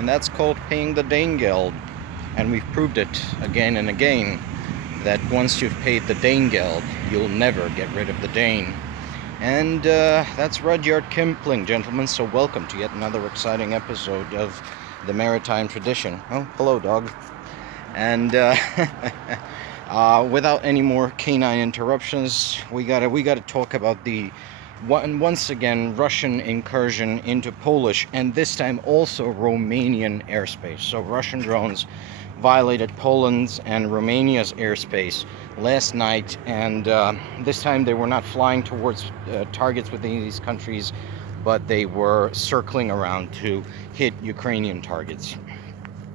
and that's called paying the Dane Geld. And we've proved it again and again that once you've paid the Dane Geld, you'll never get rid of the Dane. And that's Rudyard Kipling, gentlemen, so welcome to yet another exciting episode of the Maritime Tradition. Oh, hello, dog. And without any more canine interruptions, we gotta talk about the once again Russian incursion into Polish and this time also Romanian airspace. So Russian drones violated Poland's and Romania's airspace last night, and this time they were not flying towards targets within these countries, but they were circling around to hit Ukrainian targets.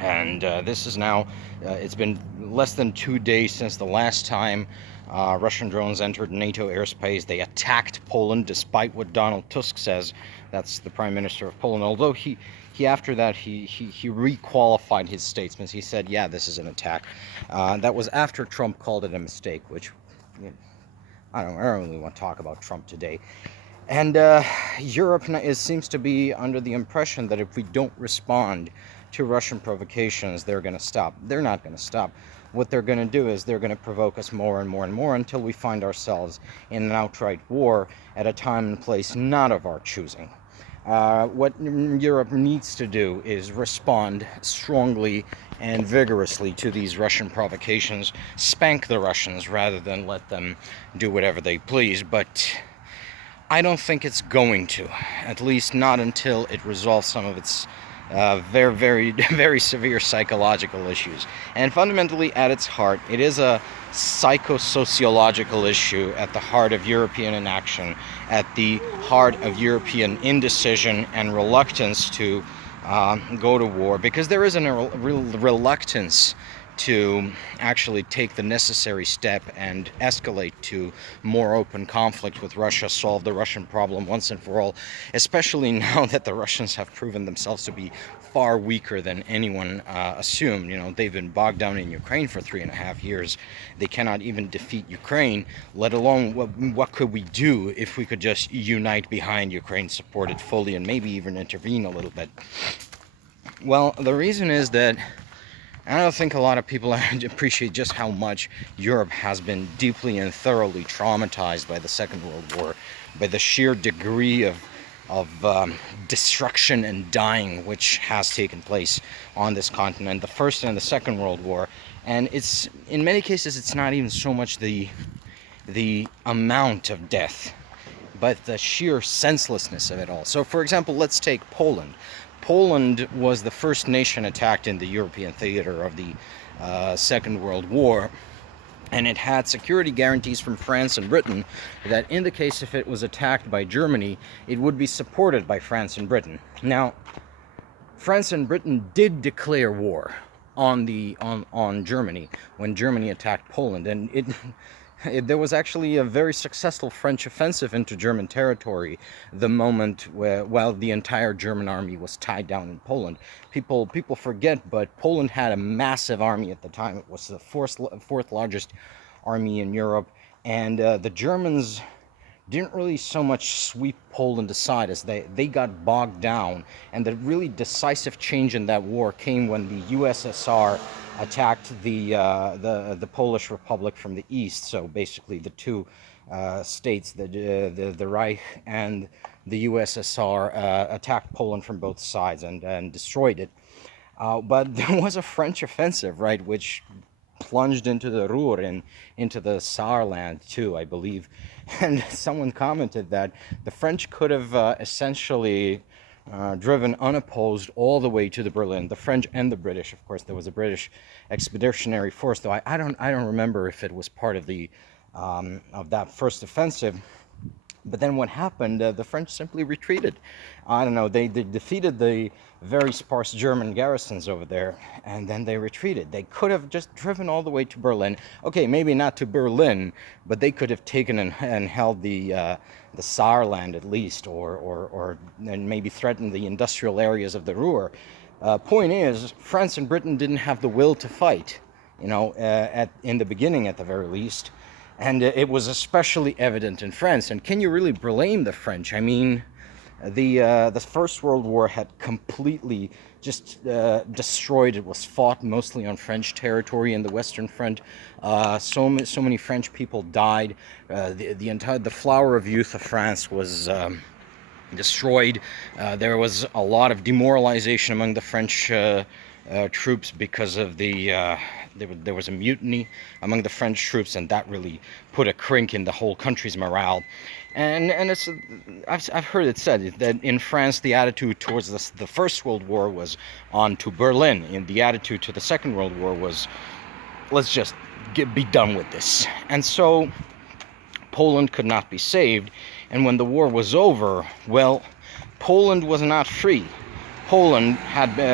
And this is now, it's been less than 2 days since the last time Russian drones entered NATO airspace. They attacked Poland, despite what Donald Tusk says. That's the Prime Minister of Poland. Although he after that, he re-qualified his statements. He said, yeah, this is an attack. That was after Trump called it a mistake, which, I don't really want to talk about Trump today. And Europe seems to be under the impression that if we don't respond to Russian provocations, they're going to stop. They're not going to stop. What they're going to do is they're going to provoke us more and more and more until we find ourselves in an outright war at a time and place not of our choosing. What Europe needs to do is respond strongly and vigorously to these Russian provocations, spank the Russians rather than let them do whatever they please. But I don't think it's going to, at least not until it resolves some of its very, very, very severe psychological issues. And fundamentally, at its heart, it is a psychosociological issue at the heart of European inaction, at the heart of European indecision and reluctance to go to war, because there is a real reluctance to actually take the necessary step and escalate to more open conflict with Russia, solve the Russian problem once and for all, especially now that the Russians have proven themselves to be far weaker than anyone assumed. They've been bogged down in Ukraine for 3.5 years. They cannot even defeat Ukraine, let alone what could we do if we could just unite behind Ukraine, support it fully, and maybe even intervene a little bit. Well, the reason is that I don't think a lot of people appreciate just how much Europe has been deeply and thoroughly traumatized by the Second World War, by the sheer degree of destruction and dying which has taken place on this continent, the First and the Second World War. And it's, in many cases, it's not even so much the amount of death, but the sheer senselessness of it all. So, for example, let's take Poland. Poland was the first nation attacked in the European theater of the Second World War, and it had security guarantees from France and Britain that in the case if it was attacked by Germany, it would be supported by France and Britain. Now, France and Britain did declare war on Germany when Germany attacked Poland, and there was actually a very successful French offensive into German territory the moment while the entire German army was tied down in Poland. People forget, but Poland had a massive army at the time. It was the fourth largest army in Europe, and the Germans didn't really so much sweep Poland aside as they got bogged down. And the really decisive change in that war came when the USSR attacked the Polish Republic from the east. So basically the two states, the Reich and the USSR, attacked Poland from both sides and destroyed it. But there was a French offensive, right, which plunged into the Ruhr and into the Saarland too, I believe. And someone commented that the French could have essentially driven unopposed all the way to the Berlin. The French and the British, of course. There was a British expeditionary force, though I don't remember if it was part of the of that first offensive. But then what happened? The French simply retreated. I don't know, they defeated the very sparse German garrisons over there, and then they retreated. They could have just driven all the way to Berlin. Okay, maybe not to Berlin, but they could have taken and held the Saarland at least, or and maybe threatened the industrial areas of the Ruhr. Point is, France and Britain didn't have the will to fight, in the beginning at the very least. And it was especially evident in France. And can you really blame the French? I mean, the First World War had completely just destroyed. It was fought mostly on French territory in the Western Front. So many French people died. The flower of youth of France was destroyed. There was a lot of demoralization among the French troops because of there was a mutiny among the French troops, and that really put a crink in the whole country's morale. And I've heard it said that in France the attitude towards the First World War was on to Berlin, and the attitude to the Second World War was, let's just be done with this. And so Poland could not be saved, and when the war was over, well, Poland was not free. Poland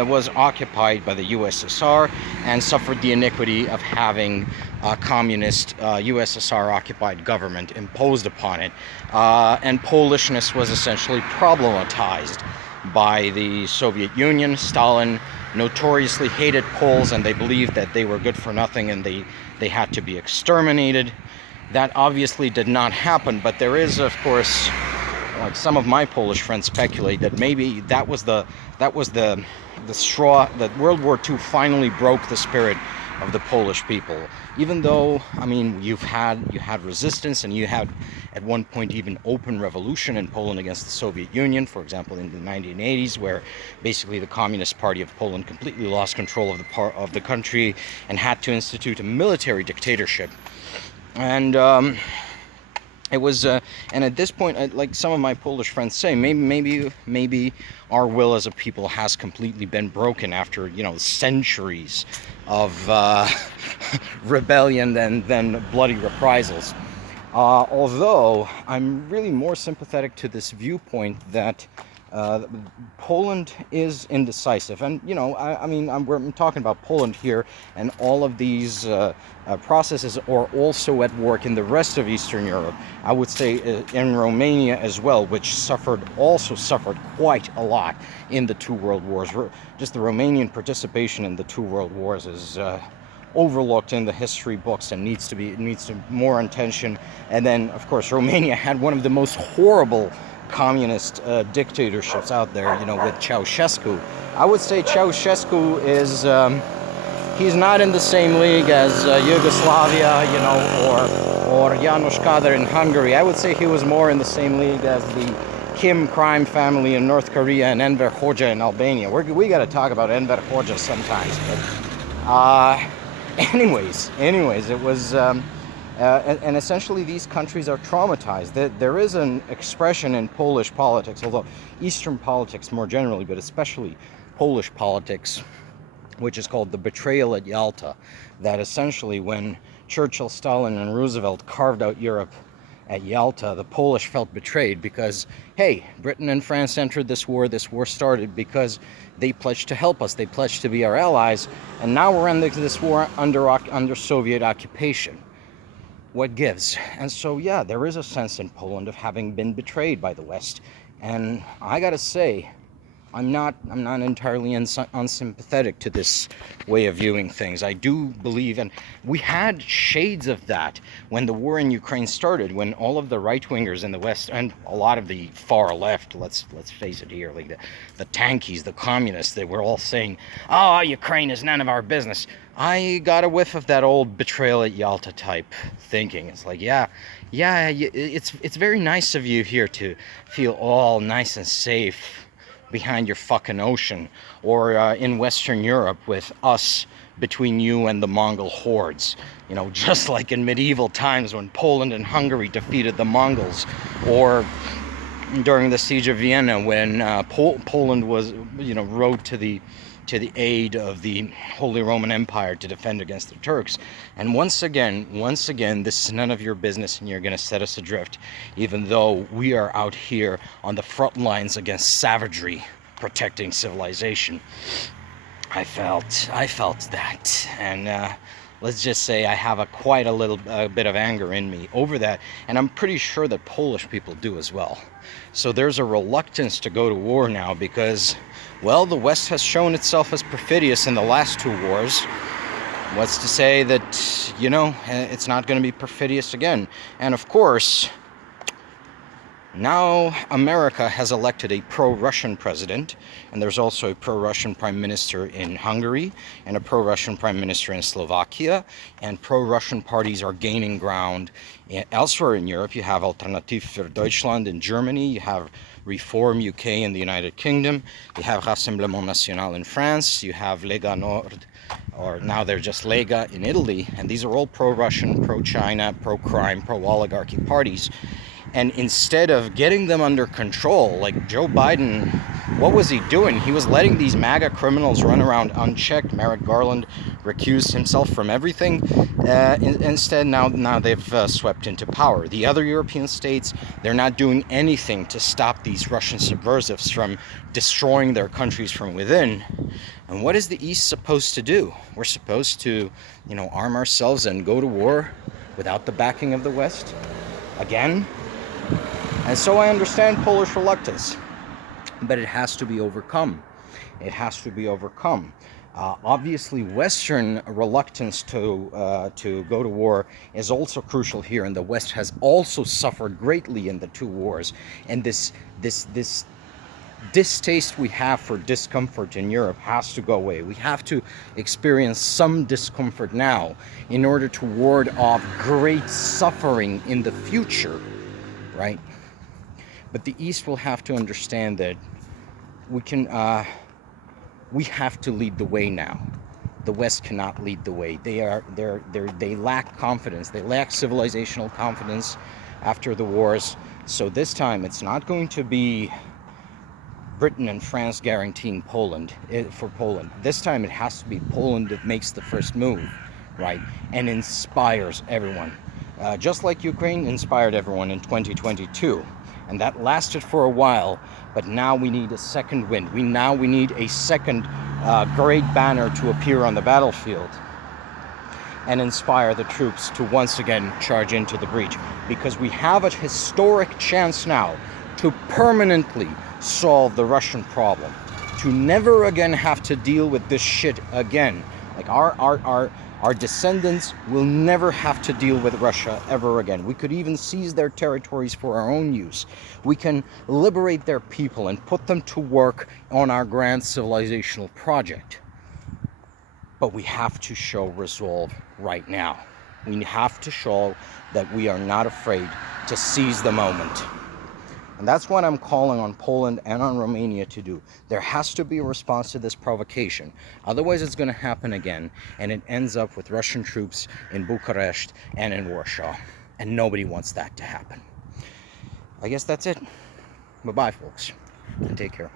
was occupied by the USSR and suffered the iniquity of having a communist USSR-occupied government imposed upon it. And Polishness was essentially problematized by the Soviet Union. Stalin notoriously hated Poles, and they believed that they were good for nothing and they had to be exterminated. That obviously did not happen, but there is, of course, like some of my Polish friends speculate that maybe that was the straw that World War II finally broke the spirit of the Polish people. Even though, I mean, you had resistance, and you had at one point even open revolution in Poland against the Soviet Union, for example, in the 1980s, where basically the Communist Party of Poland completely lost control of the country and had to institute a military dictatorship. And it was, and at this point, like some of my Polish friends say, maybe our will as a people has completely been broken after, centuries of rebellion than bloody reprisals. Although I'm really more sympathetic to this viewpoint that Poland is indecisive, and I'm talking about Poland here, and all of these processes are also at work in the rest of Eastern Europe. I would say in Romania as well, which also suffered quite a lot in the two world wars. Just the Romanian participation in the two world wars is overlooked in the history books and needs more attention. And then, of course, Romania had one of the most horrible communist dictatorships out there, with Ceausescu. I would say Ceausescu is, he's not in the same league as Yugoslavia, or János Kádár in Hungary. I would say he was more in the same league as the Kim crime family in North Korea and Enver Hoxha in Albania. We got to talk about Enver Hoxha sometimes. But anyways, it was. And essentially these countries are traumatized. There is an expression in Polish politics, although Eastern politics more generally, but especially Polish politics, which is called the betrayal at Yalta, that essentially when Churchill, Stalin, and Roosevelt carved out Europe at Yalta, the Polish felt betrayed because, hey, Britain and France entered this war started because they pledged to help us, they pledged to be our allies, and now we're in this war under Soviet occupation. What gives? And so, yeah, there is a sense in Poland of having been betrayed by the West. And I gotta say, I'm not entirely unsympathetic to this way of viewing things. I do believe, and we had shades of that when the war in Ukraine started, when all of the right-wingers in the West and a lot of the far left, let's face it here, like the tankies, the communists, they were all saying, "Oh, Ukraine is none of our business." I got a whiff of that old betrayal at Yalta type thinking. It's like, yeah, it's very nice of you here to feel all nice and safe behind your fucking ocean, or in Western Europe with us between you and the Mongol hordes. Just like in medieval times when Poland and Hungary defeated the Mongols, or during the siege of Vienna when Poland was, rode to the aid of the Holy Roman Empire to defend against the Turks. And once again, this is none of your business, and you're going to set us adrift, even though we are out here on the front lines against savagery, protecting civilization. I felt that, and let's just say I have quite a little bit of anger in me over that, and I'm pretty sure that Polish people do as well. So there's a reluctance to go to war now because, well, the West has shown itself as perfidious in the last two wars. What's to say that, it's not going to be perfidious again? And of course, Now America has elected a pro-Russian president, and there's also a pro-Russian prime minister in Hungary and a pro-Russian prime minister in Slovakia, and pro-Russian parties are gaining ground elsewhere in Europe. You have Alternative für Deutschland in Germany, you have Reform UK in the United Kingdom, you have Rassemblement National in France, you have Lega Nord, or now they're just Lega in Italy, and these are all pro-Russian, pro-China, pro-crime, pro-oligarchy parties. And instead of getting them under control, like Joe Biden, what was he doing? He was letting these MAGA criminals run around unchecked. Merrick Garland recused himself from everything. Instead, now they've swept into power. The other European states, they're not doing anything to stop these Russian subversives from destroying their countries from within. And what is the East supposed to do? We're supposed to, arm ourselves and go to war without the backing of the West? Again? And so I understand Polish reluctance, but it has to be overcome. It has to be overcome. Obviously, Western reluctance to go to war is also crucial here, and the West has also suffered greatly in the two wars. And this distaste we have for discomfort in Europe has to go away. We have to experience some discomfort now in order to ward off great suffering in the future, right? But the East will have to understand that we have to lead the way now. The West cannot lead the way. They lack confidence. They lack civilizational confidence after the wars. So this time it's not going to be Britain and France guaranteeing for Poland. This time it has to be Poland that makes the first move, right? And inspires everyone. Just like Ukraine inspired everyone in 2022. And that lasted for a while, but now we need a second wind. We need a second great banner to appear on the battlefield and inspire the troops to once again charge into the breach. Because we have a historic chance now to permanently solve the Russian problem, to never again have to deal with this shit again. Like our descendants will never have to deal with Russia ever again. We could even seize their territories for our own use. We can liberate their people and put them to work on our grand civilizational project. But we have to show resolve right now. We have to show that we are not afraid to seize the moment. And that's what I'm calling on Poland and on Romania to do. There has to be a response to this provocation. Otherwise, it's going to happen again, and it ends up with Russian troops in Bucharest and in Warsaw. And nobody wants that to happen. I guess that's it. Bye-bye, folks. And take care.